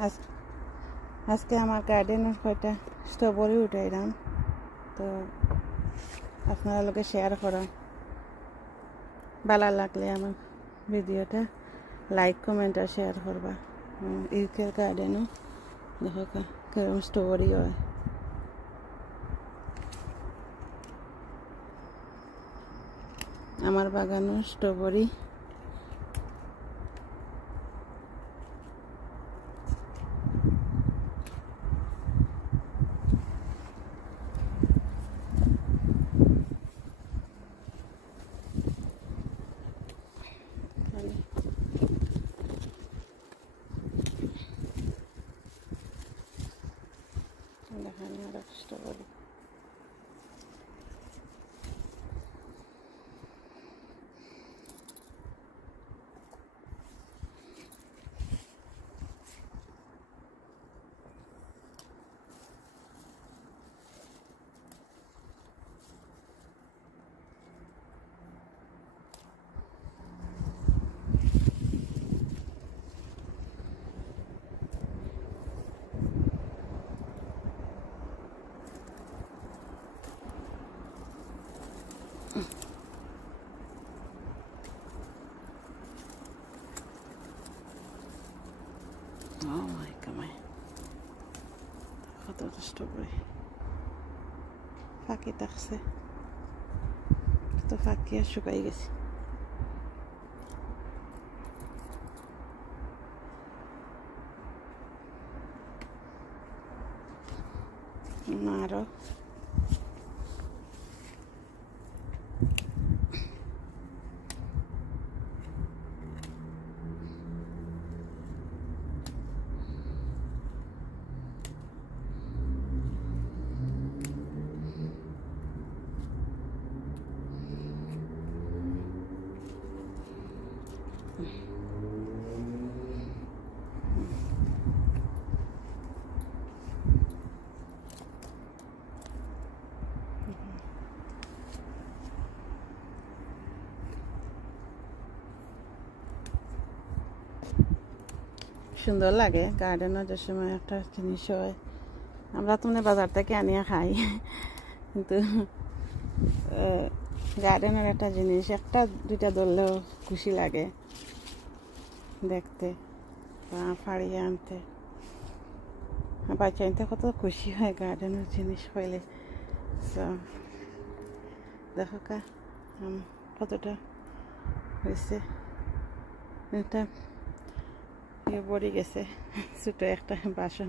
আজ আজকে আমার গার্ডেনের কয়টা স্ট্রবেরি উঠাইলাম, তো আপনারা লোকে শেয়ার করা। ভালো লাগলে আমার ভিডিওটা লাইক কমেন্ট আর শেয়ার করবা। ইউকের গার্ডেনও দেখো কেরম স্ট্রবেরি হয়। আমার বাগানো স্ট্রবেরি দেখানি আর স্ট্রবেরি কত স্ট্রবেরি ফাঁকি থাকছে, তো ফাঁকি আর শুকাই গেছে। আরো সুন্দর লাগে গার্ডেনের যে সময় একটা জিনিস হয়। আমরা তো বাজার থেকে আনিয়া খাই, কিন্তু গার্ডেনের একটা জিনিস একটা দুইটা ধরলেও খুশি লাগে দেখতে বা ফাড়িয়ে আনতে। বাচ্চা আনতে কত খুশি হয় গার্ডেনের জিনিস পাইলে। দেখো কতটা হয়েছে, এটা পড়ে গেছে ছোটো একটা বাসন।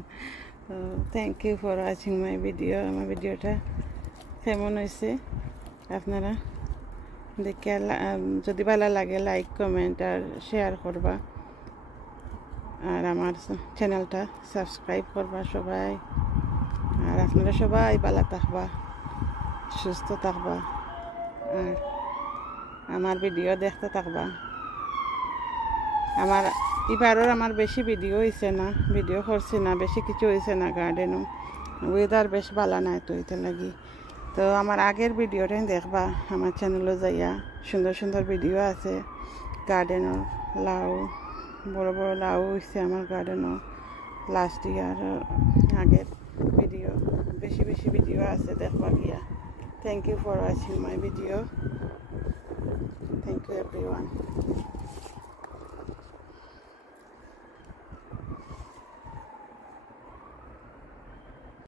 তো thank you for watching my video. আমার ভিডিওটা কেমন হয়েছে আপনারা দেখে যদি ভালো লাগে লাইক কমেন্ট আর শেয়ার করবা, আর আমার চ্যানেলটা সাবস্ক্রাইব করবা সবাই। আর আপনারা সবাই ভালো থাকবা, সুস্থ থাকবা, আর আমার ভিডিও দেখতে থাকবা। আমার এবারের আমার বেশি ভিডিও হয়েছে না, ভিডিও করছি না, বেশি কিছু হয়েছে না। গার্ডেনও ওয়েদার বেশ ভালো নাই, তো এতে লাগি। তো আমার আগের ভিডিওটাই দেখবা, আমার চ্যানেলও যাইয়া সুন্দর সুন্দর ভিডিও আছে গার্ডেনও। লাউ বড় বড় লাউ হয়েছে আমার গার্ডেনও। লাস্ট ইয়ার আগের ভিডিও বেশি বেশি ভিডিও আছে দেখবা গিয়া। Thank you for watching my video. Thank you everyone.